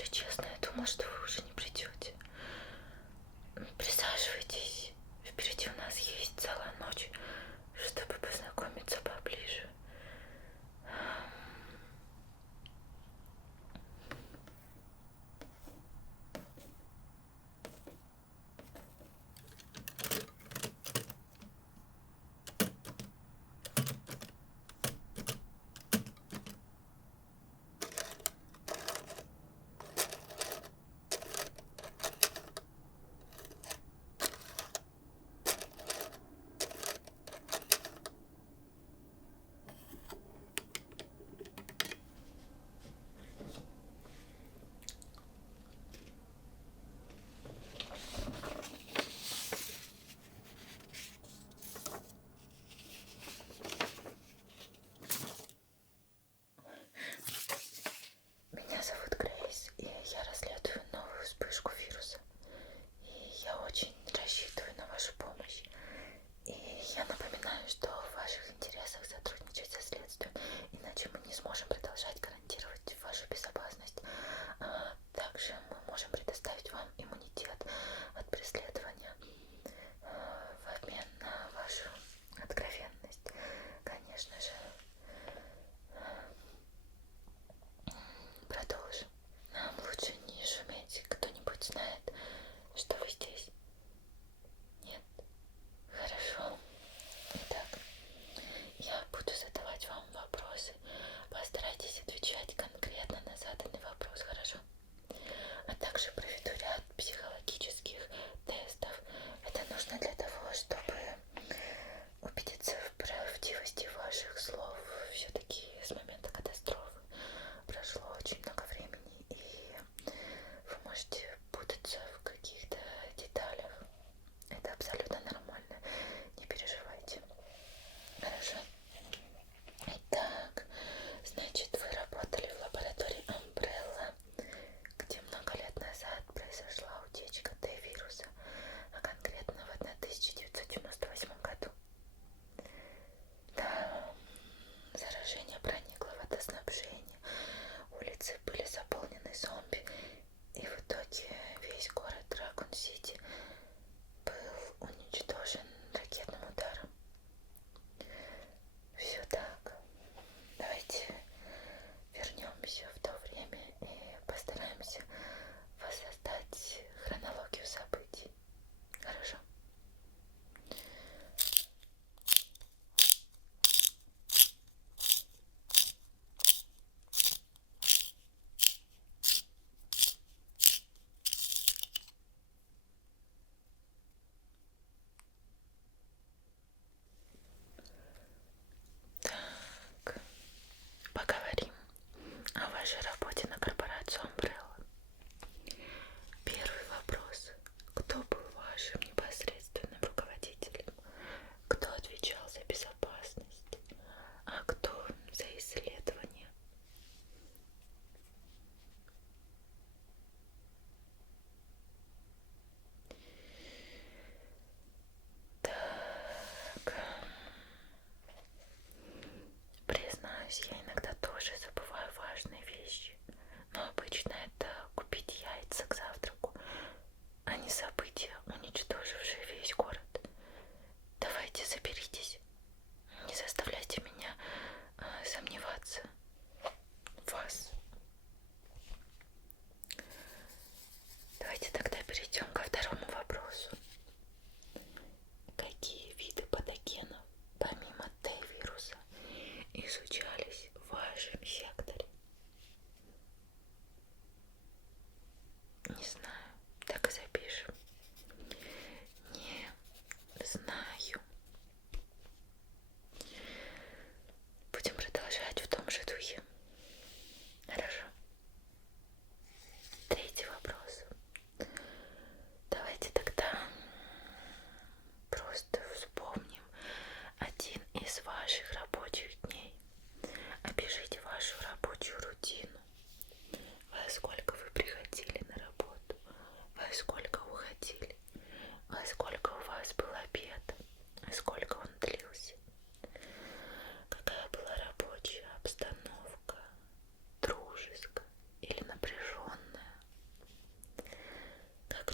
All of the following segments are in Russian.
если честно, я думала, что вы уже не придете. Присаживайтесь. Впереди у нас есть целая ночь, чтобы познакомиться поближе.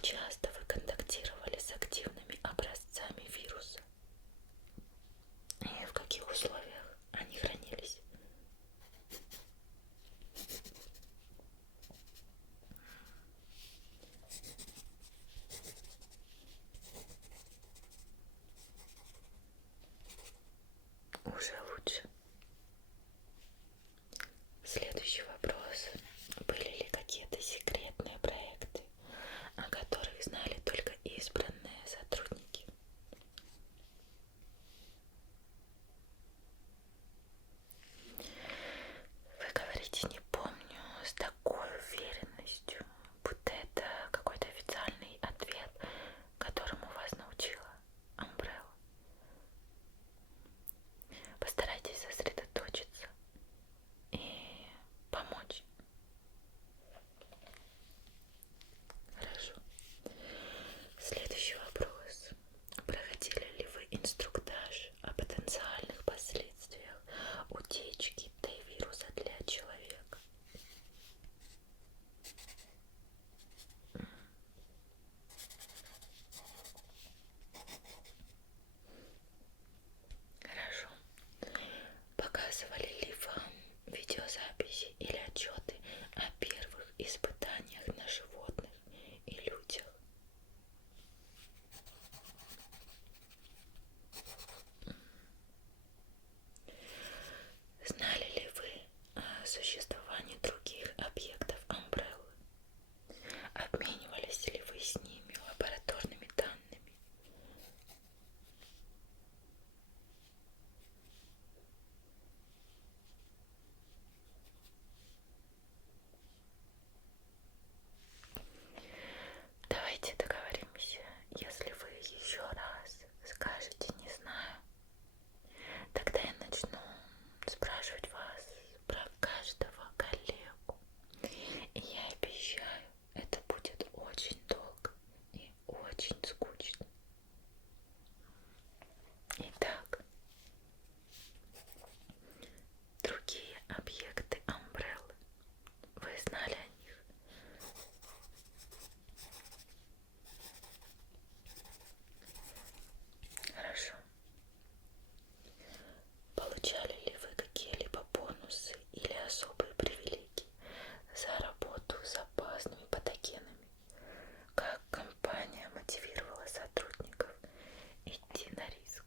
часто вы контактировали с активными образцами вируса? И в каких условиях они хранились? Уже лучше. Следующий вопрос. Были ли какие-то секретные проекты, о которых знали только избранные сотрудники? Вы говорите «не помню» с такой уверенностью, будто это какой-то официальный ответ, которому вас научила Umbrella. Постарайтесь сосредоточиться и помочь. Хорошо. Следующий вопрос. Проходили ли вы инструктаж о потенциальных последствиях утечки Т-вируса для человека? Хорошо. Показывали ли вам видеозаписи или отчеты о первых испытаниях на животных и людях? Знали ли вы о существовании других объектов Umbrella? Обменивались ли вы с ними лабораторными данными? Давайте договоримся, если вы еще раз скажете «не знаю», тогда я начну спрашивать вас про каждого коллегу. И я обещаю, это будет очень долго и очень скучно. Итак, другие объекты Umbrella. Вы знали о них? Хорошо. Получали ли вы какие-либо бонусы или особые привилегии за работу с опасными патогенами? Как компания мотивировала сотрудников идти на риск?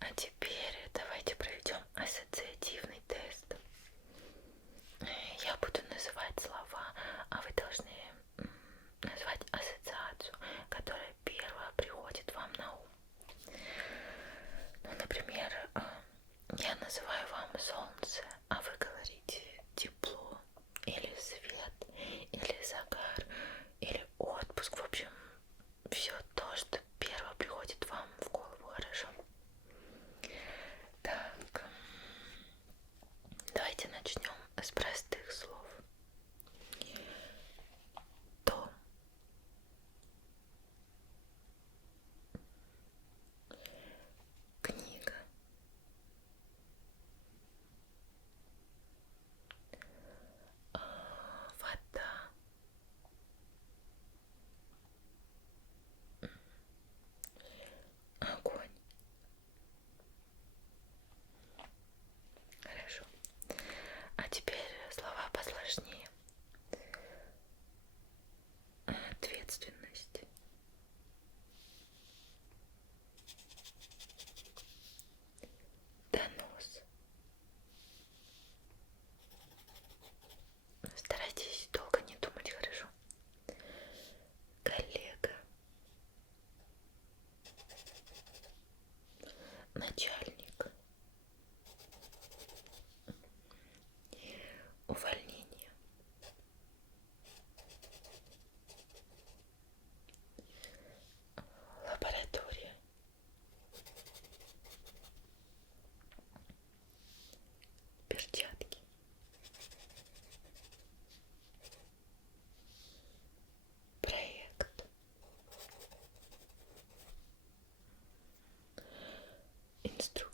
А теперь давайте проведем ассоциативный тест. Я буду называть слова, а вы должны назвать ассоциацию, которая первая приходит вам на ум. Ну, например, я называю вам солнце, а вы говорите тепло, или свет, или загар, или отпуск. В общем, все то, что первое приходит вам в голову, хорошо? Так, давайте начнем с простых слов. Дом. Книга. Вода. Огонь. Хорошо. А теперь слова посложнее. Ответственность. Донос. Старайтесь долго не думать, хорошо? Коллега. Начальник. Увольнение. Лаборатория. Перчатки. Проект. Инструкция.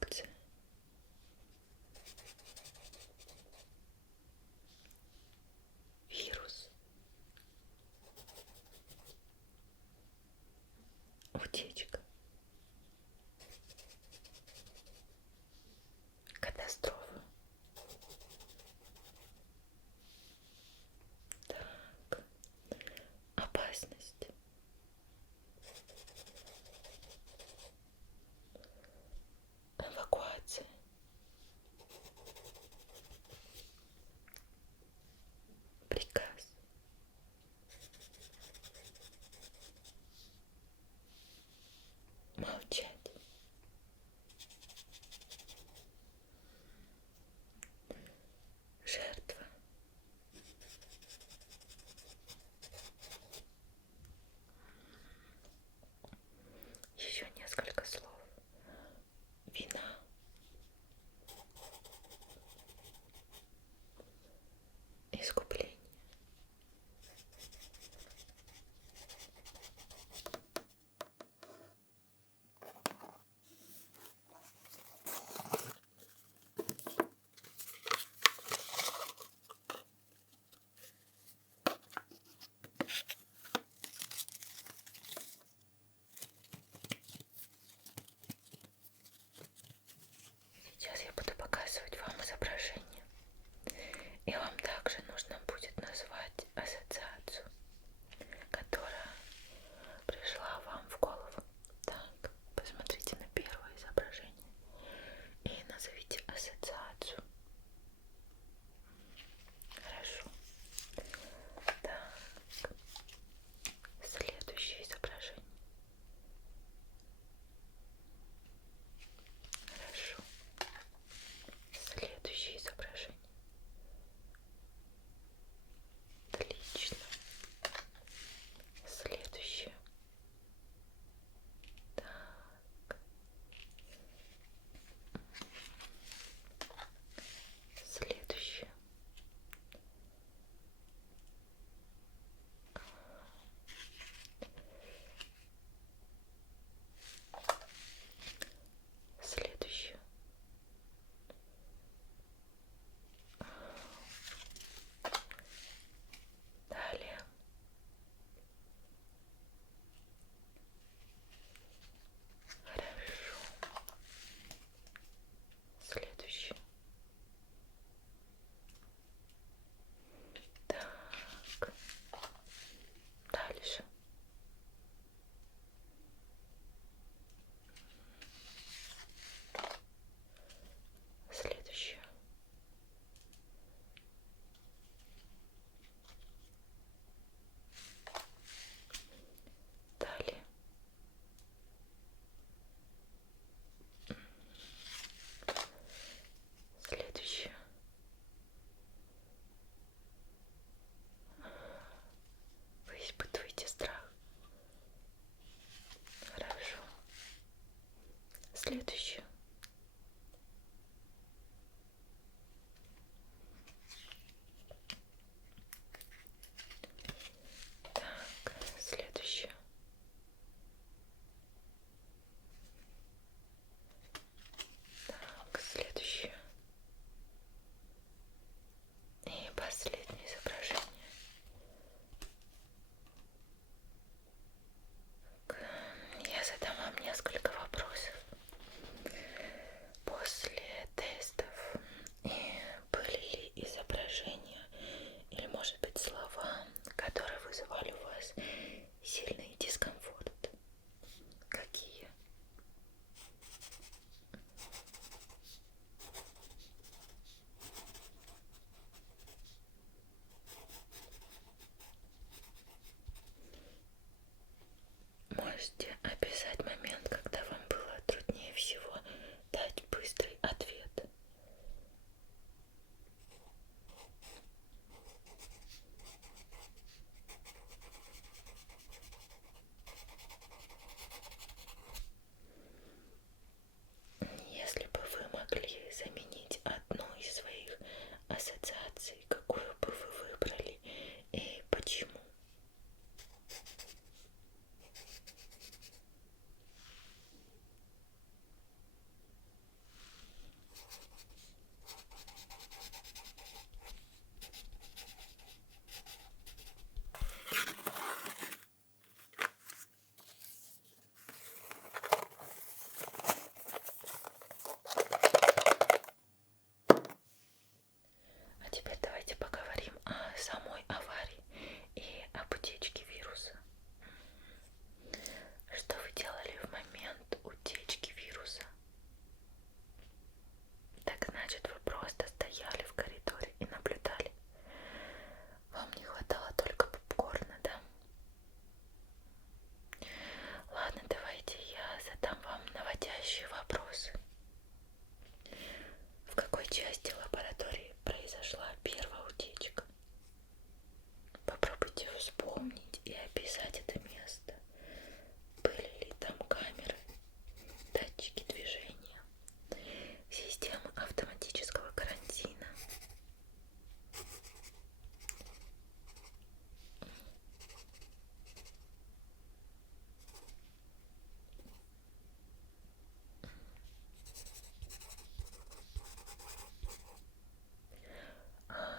следующую. Так, следующую. Так, следующую. И последнее изображение. Так, я задам вам несколько вопросов. После тестов были ли изображения или, может быть, слова, которые вызывали у вас сильный дискомфорт? Какие? Можете описать момент, когда вам было труднее всего дать быстрый ответ? Если бы вы могли заменить одну из своих ассоциаций, какую бы вы выбрали и почему? А теперь давайте поговорим о самой аварии и об утечке вируса. Что вы делали в момент утечки вируса? Так значит, вы просто стояли в коридоре и наблюдали. Вам не хватало только попкорна, да? Ладно, давайте я задам вам наводящие вопросы. В какой части лаборатории произошла первая утечка? Попробуйте вспомнить и описать это место. Были ли там камеры, датчики движения, система автоматического карантина?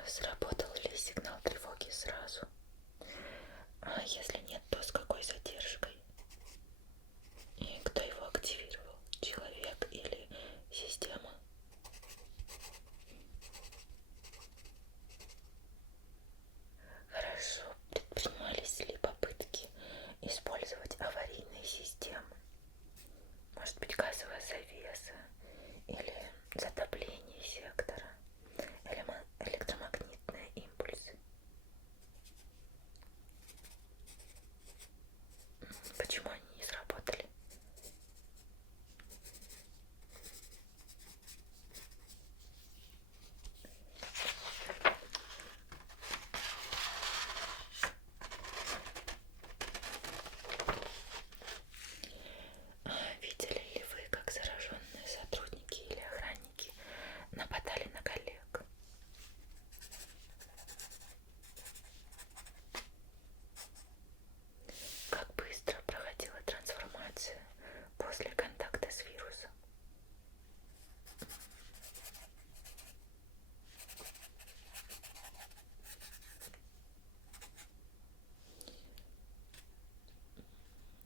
Сработал ли сигнал тревоги сразу? А если нет, то с какой задержкой? И кто его активировал? Человек или система? Хорошо. Предпринимались ли попытки использовать аварийные системы? Может быть, газовая завеса или затопление сектора, или электромагнитные импульсы? Почему они не сработали? Видели ли вы, как зараженные сотрудники или охранники нападали на коллег? Как быстро проходила трансформация после контакта с вирусом?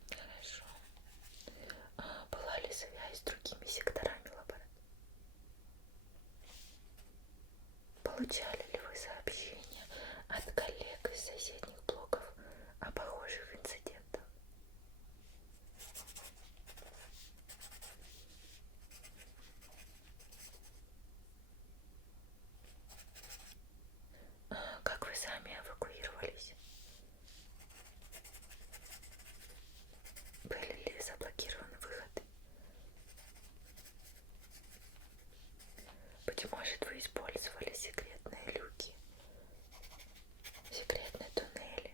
Хорошо. Была ли связь с другими секторами лаборатории? Получали ли вы сообщения от коллег из соседних блоков о похожих инцидентах? Как вы сами эвакуировались? Были ли заблокированы выходы? Быть может, вы использовали секретные люки, секретные туннели?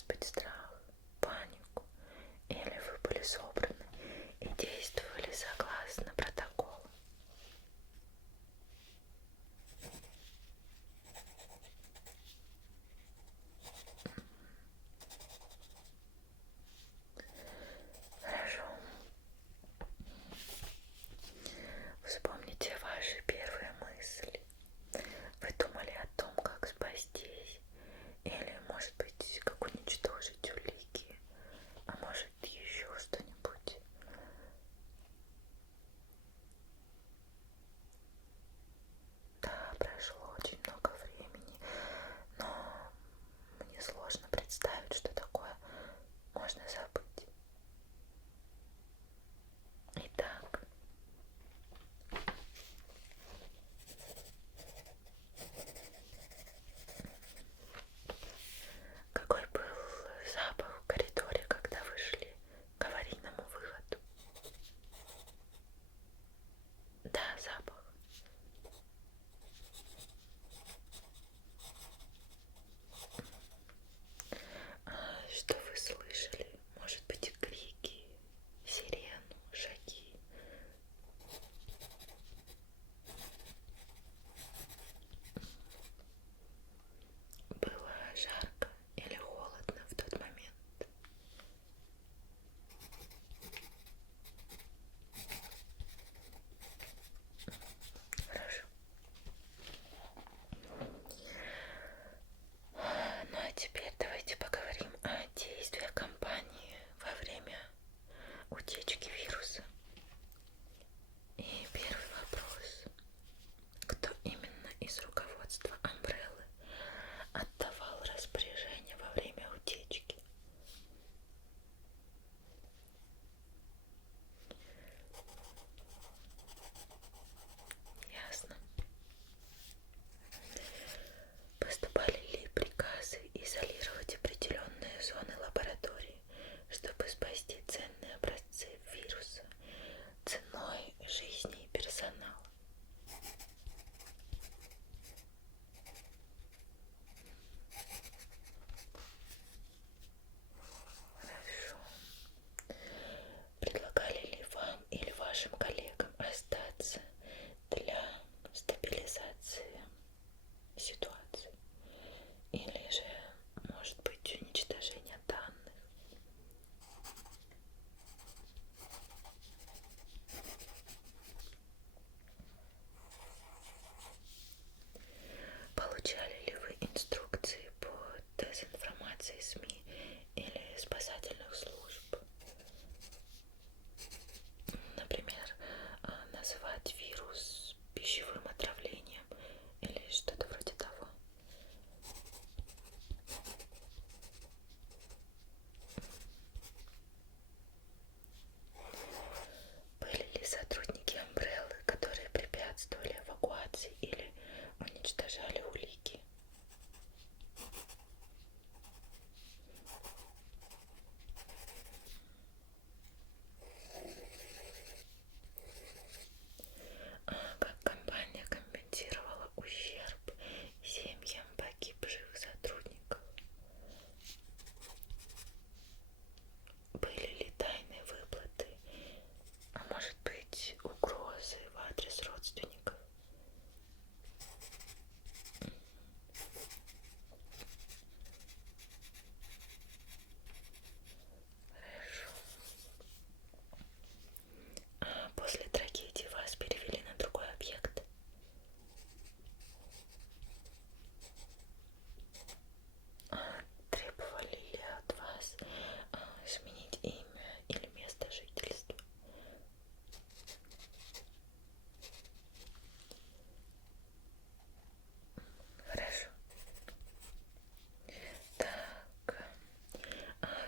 может быть страх, панику, или вы были собраны и действовали согласно протоколу. Хорошо. Вспомните ваши первые мысли. Вы думали о том, как спастись, или, может быть, как уничтожить улики, а может, еще что-нибудь. Да, прошло очень много времени, но мне сложно представить, что такое можно забыть. Итак, какой был запах в коридоре, когда вы шли к аварийному выходу? Да, запах. Что вы слышали? Может быть, крики, сирену, шаги? Было жарко или холодно в тот момент? Хорошо. Ну а теперь давайте поговорим о действиях компании во время утечки вируса. И первый вопрос. Кто именно из руководства Umbrella отдавал распоряжение во время утечки? Ясно. Поступали ли приказы изолировать определенные зоны лаборатории, чтобы спасти ценные образцы вируса ценой жизни персонала? Хорошо. Предлагали ли вам или вашим коллегам остаться для стабилизации ситуации? Или же, может быть, уничтожение данных? Получали ли вы инструкции по дезинформации СМИ или спасательных служб? Например, называть вирус пищевым отравлением или что-то вроде того. Были ли сотрудники Umbrella, которые препятствовали эвакуации или уничтожали улики? Как компания компенсировала ущерб семьям погибших сотрудников? Были ли тайные выплаты, а может быть, угрозы в адрес родственников? Хорошо. После трагедии вас перевели на другой объект? Требовали ли от вас сменить имя или место жительства? Хорошо. Так,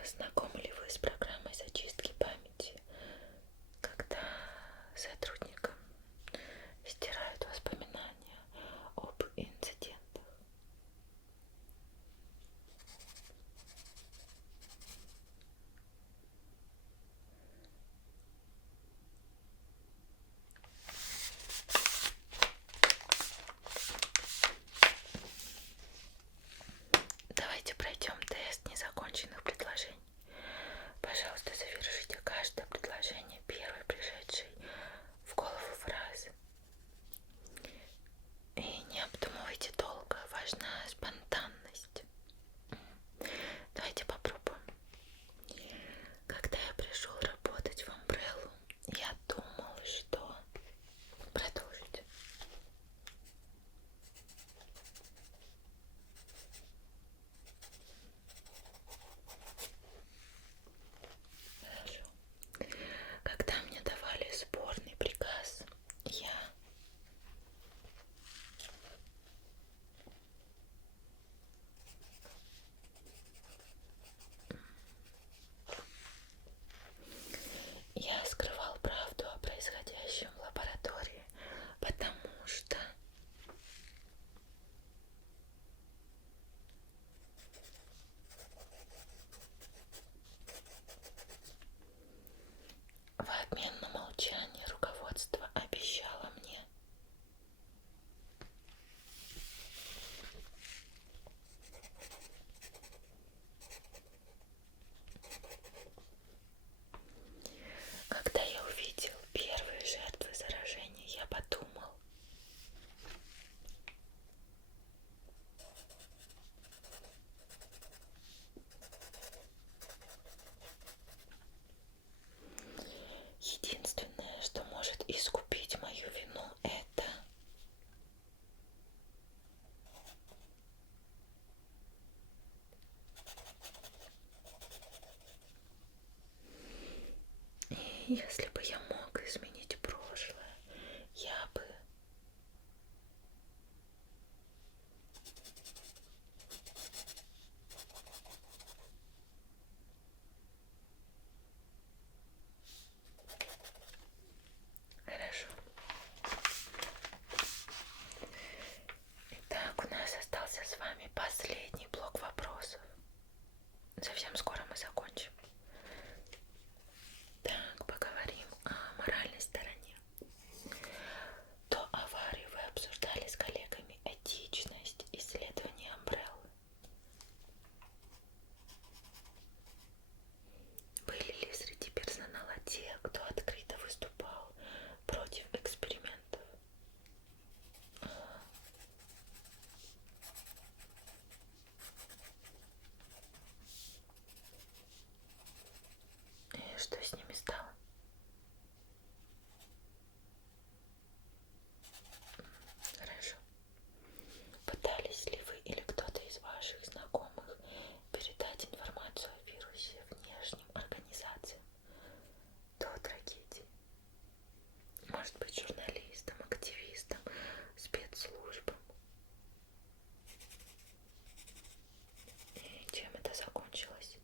знакомы ли вы с программой зачистки памяти, когда сотрудникам стирают воспоминания об инцидентах? Давайте пройдем тест незаконченных Если бы я мог изменить прошлое, я бы... Хорошо. Итак, у нас остался с вами последний блок вопросов. Совсем скоро мы закончим. Так, поговорим о моральной стороне. До аварии вы обсуждали с коллегами этичность исследования Umbrella. Были ли среди персонала те, кто открыто выступал против экспериментов? И что с ними стало? Хорошо. Пытались ли вы или кто-то из ваших знакомых передать информацию о вирусе внешним организациям до трагедии? Может быть, журналистам, активистам, спецслужбам? И чем это закончилось?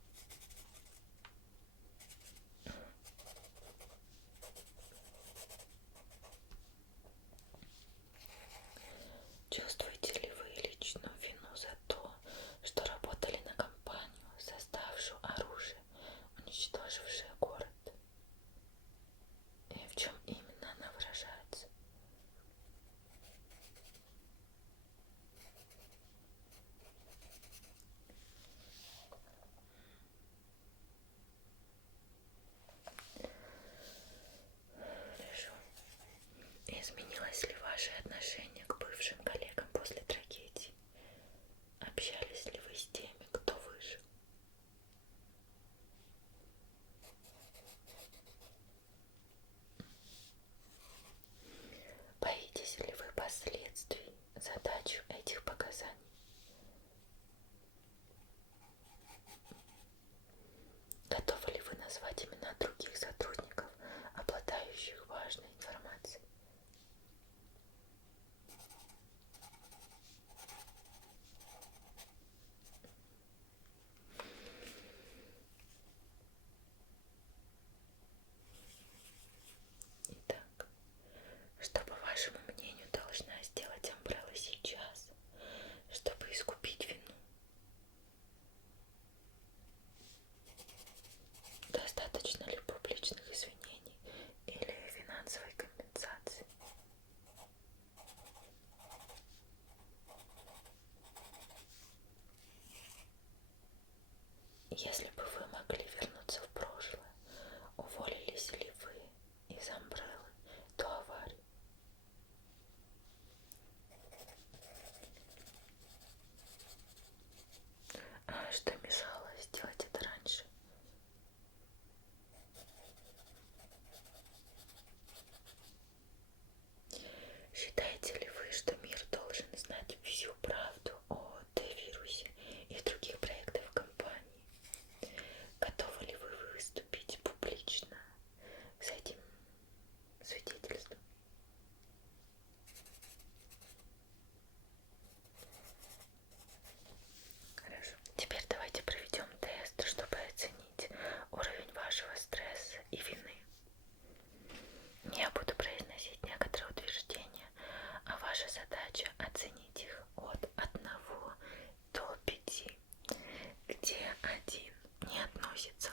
Чувствуете ли вы личную вину за то, что работали на компанию, создавшую оружие, уничтожившее город? И в чем именно она выражается? Хорошо. Изменилось ли ваше отношение к бывшим коллегам после трагедии? Общались ли вы с теми, кто выжил? Боитесь ли вы последствий задачи этих показаний? Готовы ли вы назвать имена других сотрудников, обладающих важной информацией? Итак, что, по вашему мнению, должна сделать Umbrella сейчас, чтобы искупить вину? Достаточно ли публичных извинений или финансовой компенсации? Если бы вы могли вернуться в прошлое, уволились ли вы из Umbrella до аварии? А что мешало сделать это раньше? Считаете ли вы, что мир должен знать всю правду о Т-вирусе и других проектах компании? Готовы ли вы выступить публично с этим свидетельством? Хорошо. Теперь давайте проведем тест, чтобы оценить уровень вашего стресса и вины. Я буду произносить некоторые утверждения, а ваша задача оценить их от 1 до 5, где 1 не относится